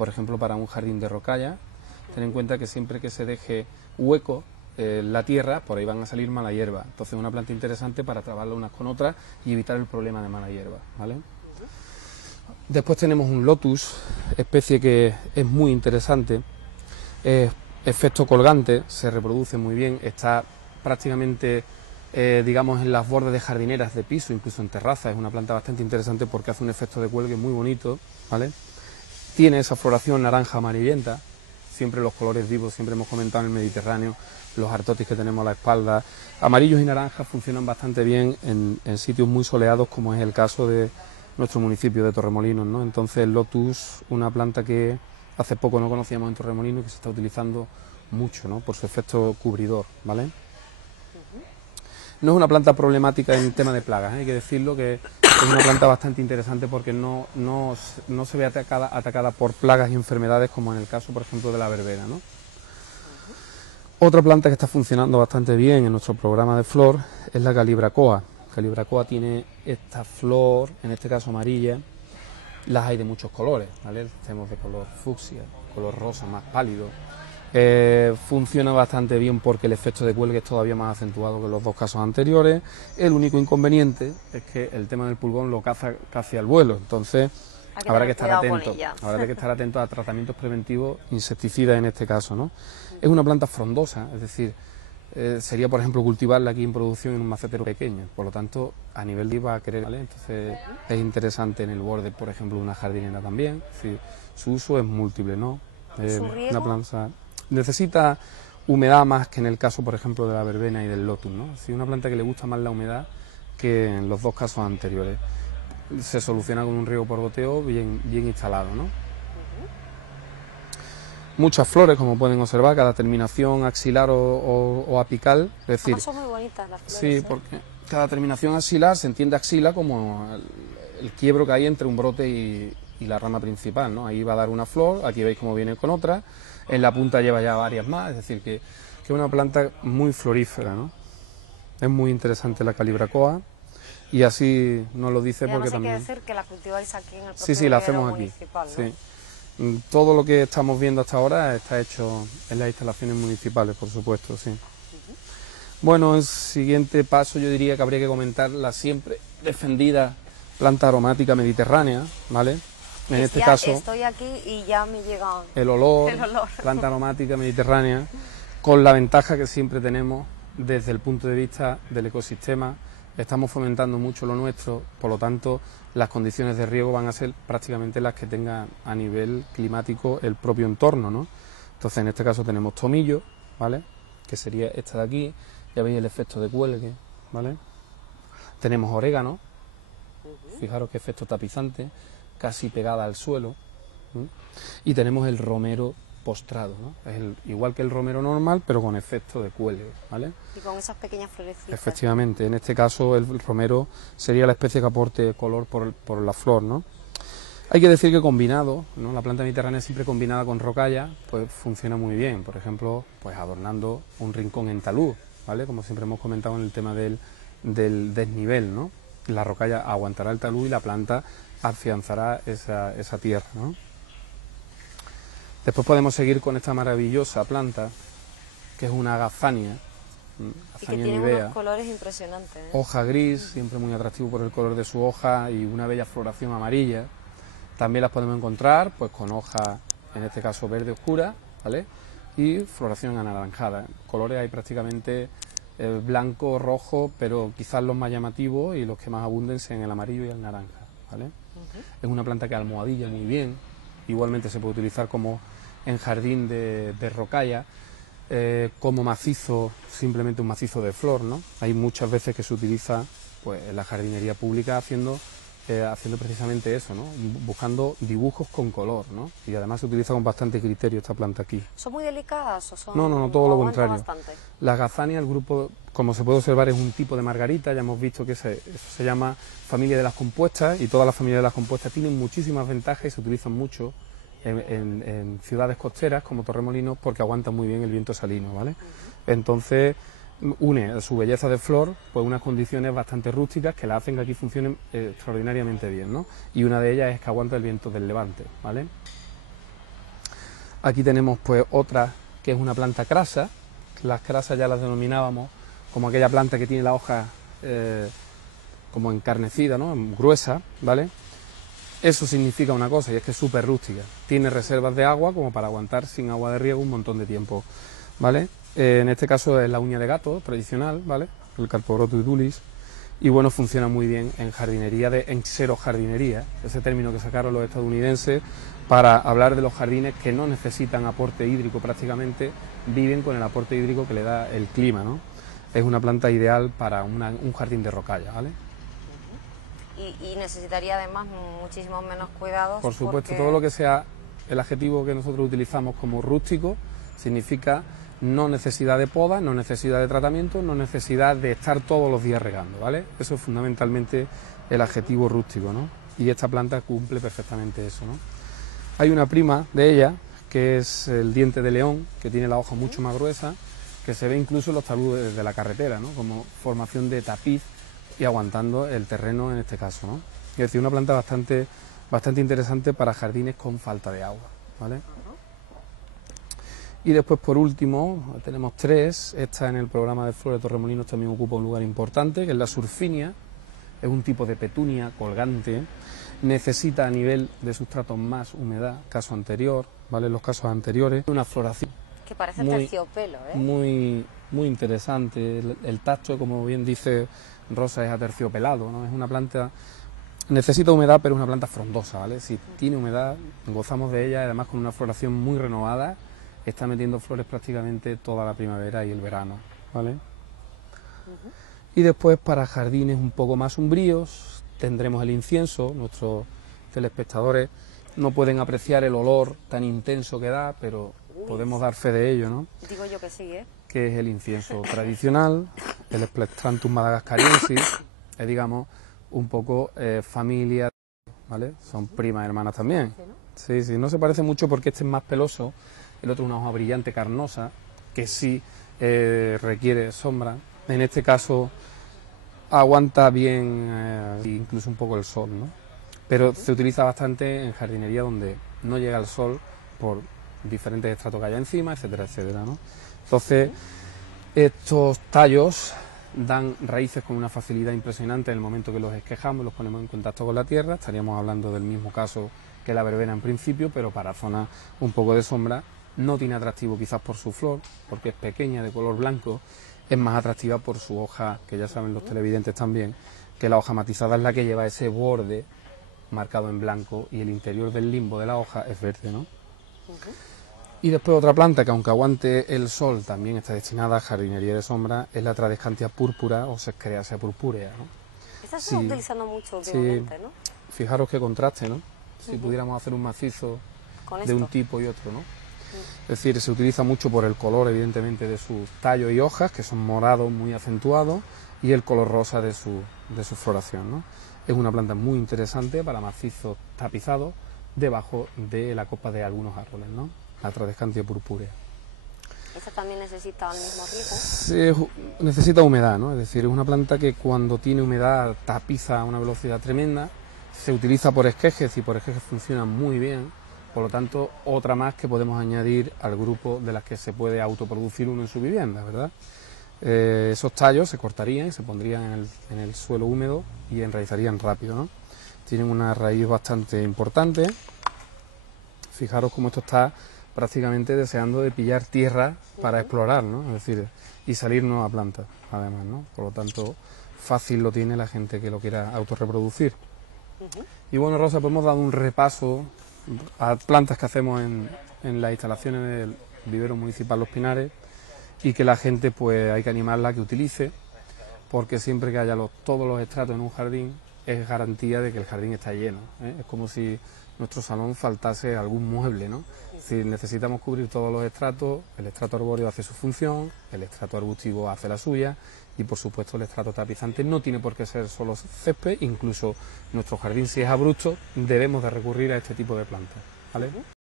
por ejemplo, para un jardín de rocalla, ten en cuenta que siempre que se deje hueco la tierra, por ahí van a salir mala hierba. Entonces es una planta interesante para trabajarla unas con otras y evitar el problema de mala hierba, ¿vale? Después tenemos un lotus, especie que es muy interesante, es efecto colgante, se reproduce muy bien, está prácticamente digamos en las bordes de jardineras de piso, incluso en terrazas. Es una planta bastante interesante porque hace un efecto de cuelgue muy bonito, ¿vale? Tiene esa floración naranja amarillenta, siempre los colores vivos, siempre hemos comentado en el Mediterráneo, los artotis que tenemos a la espalda, amarillos y naranjas funcionan bastante bien en sitios muy soleados, como es el caso de nuestro municipio de Torremolinos, ¿no? Entonces el lotus, una planta que hace poco no conocíamos en Torremolinos y que se está utilizando mucho, ¿no? Por su efecto cubridor, ¿vale? No es una planta problemática en tema de plagas, hay que decirlo, que es una planta bastante interesante porque no se ve atacada por plagas y enfermedades como en el caso, por ejemplo, de la verbena, ¿no? Otra planta que está funcionando bastante bien en nuestro programa de flor es la Calibrachoa. Calibrachoa tiene esta flor, en este caso amarilla, las hay de muchos colores, ¿vale? Tenemos de color fucsia, color rosa más pálido. Funciona bastante bien porque el efecto de cuelgue es todavía más acentuado que los dos casos anteriores. El único inconveniente es que el tema del pulgón lo caza casi al vuelo, entonces habrá que estar atento a tratamientos preventivos, insecticidas en este caso, ¿no? Es una planta frondosa, es decir, sería por ejemplo cultivarla aquí en producción en un macetero pequeño, por lo tanto a nivel de va a querer, ¿vale? Entonces es interesante en el borde, por ejemplo, de una jardinera también. Es decir, su uso es múltiple, ¿no? Una planta necesita humedad más que en el caso, por ejemplo, de la verbena y del lotus, ¿no? Es una planta que le gusta más la humedad que en los dos casos anteriores. Se soluciona con un riego por goteo bien instalado, ¿no? Muchas flores, como pueden observar, cada terminación axilar o apical, es decir... Son muy bonitas las flores. Sí, porque cada terminación axilar se entiende axila como el quiebro que hay entre un brote y la rama principal, ¿no? Ahí va a dar una flor, aquí veis cómo viene con otra, en la punta lleva ya varias más, es decir, que es una planta muy florífera, ¿no? Es muy interesante la Calibrachoa y así nos lo dice porque también... Hay que decir que la cultiváis aquí en el propio Sí, la hacemos aquí, municipal, ¿no? Sí. Todo lo que estamos viendo hasta ahora está hecho en las instalaciones municipales, por supuesto, sí. Bueno, el siguiente paso yo diría que habría que comentar la siempre defendida planta aromática mediterránea, ¿vale? En este caso estoy aquí y ya me llega el olor, planta aromática mediterránea, con la ventaja que siempre tenemos desde el punto de vista del ecosistema. Estamos fomentando mucho lo nuestro, por lo tanto las condiciones de riego van a ser prácticamente las que tenga a nivel climático el propio entorno, ¿no? Entonces en este caso tenemos tomillo, ¿vale? Que sería esta de aquí, ya veis el efecto de cuelgue, ¿vale? Tenemos orégano, fijaros qué efecto tapizante, casi pegada al suelo, ¿sí? Y tenemos el romero postrado, ¿no? Es igual que el romero normal, pero con efecto de cuelgue, ¿vale? Y con esas pequeñas florecitas. Efectivamente, en este caso el romero sería la especie que aporte color por la flor, ¿no? Hay que decir que combinado, ¿no? La planta mediterránea siempre combinada con rocalla, pues funciona muy bien. Por ejemplo, pues adornando un rincón en talud, ¿vale? Como siempre hemos comentado en el tema del desnivel, ¿no? La rocalla aguantará el talud y la planta afianzará esa tierra, ¿no? Después podemos seguir con esta maravillosa planta, que es una agazania, y que tiene unos colores impresionantes, ¿eh? Hoja gris, siempre muy atractivo por el color de su hoja y una bella floración amarilla. También las podemos encontrar pues con hoja, en este caso verde oscura, ¿vale? Y floración anaranjada. Colores hay prácticamente blanco, rojo, pero quizás los más llamativos y los que más abunden sean el amarillo y el naranja, ¿vale? Es una planta que almohadilla muy bien, igualmente se puede utilizar como en jardín de rocalla, como macizo, simplemente un macizo de flor, ¿no? Hay muchas veces que se utiliza pues en la jardinería pública haciendo precisamente eso, ¿no? Buscando dibujos con color, ¿no? Y además se utiliza con bastante criterio esta planta aquí. ¿Son muy delicadas o son...? No, todo lo contrario. Bastante. La agazania, el grupo, como se puede observar, es un tipo de margarita, ya hemos visto que eso se llama familia de las compuestas, y todas las familias de las compuestas tienen muchísimas ventajas y se utilizan mucho en ciudades costeras como Torremolinos porque aguantan muy bien el viento salino, ¿vale? Entonces une a su belleza de flor pues unas condiciones bastante rústicas que la hacen que aquí funcionen extraordinariamente bien, ¿no? Y una de ellas es que aguanta el viento del levante, ¿vale? Aquí tenemos pues otra que es una planta crasa. Las crasas ya las denominábamos como aquella planta que tiene la hoja como encarnecida, ¿no? Gruesa, ¿vale? Eso significa una cosa, y es que es súper rústica. Tiene reservas de agua como para aguantar sin agua de riego un montón de tiempo, ¿vale? En este caso es la uña de gato tradicional, ¿vale? El Carpobrotus edulis. Y bueno, funciona muy bien en jardinería, en xerojardinería, ese término que sacaron los estadounidenses para hablar de los jardines que no necesitan aporte hídrico prácticamente, viven con el aporte hídrico que le da el clima, ¿no? Es una planta ideal para un jardín de rocalla, ¿vale? Y necesitaría además muchísimos menos cuidados. Por supuesto, todo lo que sea el adjetivo que nosotros utilizamos como rústico significa no necesidad de poda, no necesidad de tratamiento, no necesidad de estar todos los días regando, ¿vale? Eso es fundamentalmente el adjetivo rústico, ¿no? Y esta planta cumple perfectamente eso, ¿no? Hay una prima de ella, que es el diente de león, que tiene la hoja mucho más gruesa, que se ve incluso en los taludes de la carretera, ¿no? Como formación de tapiz y aguantando el terreno en este caso, ¿no? Es decir, una planta bastante interesante para jardines con falta de agua, ¿vale? Y después, por último, tenemos tres. Esta en el programa de Flores de Torremolinos también ocupa un lugar importante, que es la surfinia. Es un tipo de petunia colgante. Necesita a nivel de sustrato más humedad, caso anterior, ¿vale? Los casos anteriores. Una floración que parece terciopelo, ¿eh? Muy interesante. El tacto, como bien dice Rosa, es aterciopelado, ¿no? Es una planta, necesita humedad, pero es una planta frondosa, ¿vale? Si tiene humedad, gozamos de ella, además con una floración muy renovada. Está metiendo flores prácticamente toda la primavera y el verano, ¿vale? Y después, para jardines un poco más umbríos, tendremos el incienso. Nuestros telespectadores no pueden apreciar el olor tan intenso que da, pero podemos dar fe de ello, ¿no? Digo yo que sí, ¿eh? Que es el incienso tradicional, el Splectranthus madagascariensis, es, digamos, un poco familia, ¿vale? Son primas hermanas también. Sí, sí, no se parece mucho porque este es más peloso, el otro es una hoja brillante, carnosa, que sí requiere sombra. En este caso aguanta bien incluso un poco el sol, ¿no? Pero se utiliza bastante en jardinería donde no llega el sol por diferentes estratos que haya encima, etcétera, etcétera, ¿no? Entonces, estos tallos dan raíces con una facilidad impresionante en el momento que los esquejamos, los ponemos en contacto con la tierra. Estaríamos hablando del mismo caso que la verbena en principio, pero para zonas un poco de sombra. No tiene atractivo quizás por su flor, porque es pequeña, de color blanco. Es más atractiva por su hoja, que ya saben los televidentes también, que la hoja matizada es la que lleva ese borde marcado en blanco y el interior del limbo de la hoja es verde, ¿no? Y después otra planta que, aunque aguante el sol, también está destinada a jardinería de sombra, es la Tradescantia púrpura o Schecreasea purpurea, ¿no? Esta se está utilizando mucho últimamente, ¿no? Fijaros qué contraste, ¿no? Si pudiéramos hacer un macizo de un tipo y otro, ¿no? Es decir, se utiliza mucho por el color, evidentemente, de sus tallos y hojas, que son morados muy acentuados, y el color rosa de su floración, ¿no? Es una planta muy interesante para macizos tapizados debajo de la copa de algunos árboles, ¿no? La Tradescantia purpurea. ¿Esta también necesita el mismo riego? Sí, necesita humedad, ¿no? Es decir, es una planta que cuando tiene humedad tapiza a una velocidad tremenda. Se utiliza por esquejes y por esquejes funciona muy bien. Por lo tanto, otra más que podemos añadir al grupo de las que se puede autoproducir uno en su vivienda, ¿verdad? Esos tallos se cortarían y se pondrían en el suelo húmedo y enraizarían rápido, ¿no? Tienen una raíz bastante importante. Fijaros cómo esto está prácticamente deseando de pillar tierra para explorar, ¿no? Es decir, y salir nueva planta, además, ¿no? Por lo tanto, fácil lo tiene la gente que lo quiera autorreproducir. Y bueno, Rosa, pues hemos dado un repaso a plantas que hacemos en las instalaciones del vivero municipal Los Pinares, y que la gente, pues hay que animarla a que utilice, porque siempre que haya todos los estratos en un jardín es garantía de que el jardín está lleno, ¿eh? Es como si nuestro salón faltase algún mueble, ¿no? Si necesitamos cubrir todos los estratos, el estrato arbóreo hace su función, el estrato arbustivo hace la suya, y por supuesto el estrato tapizante no tiene por qué ser solo césped. Incluso nuestro jardín, si es abrupto, debemos de recurrir a este tipo de plantas, ¿vale?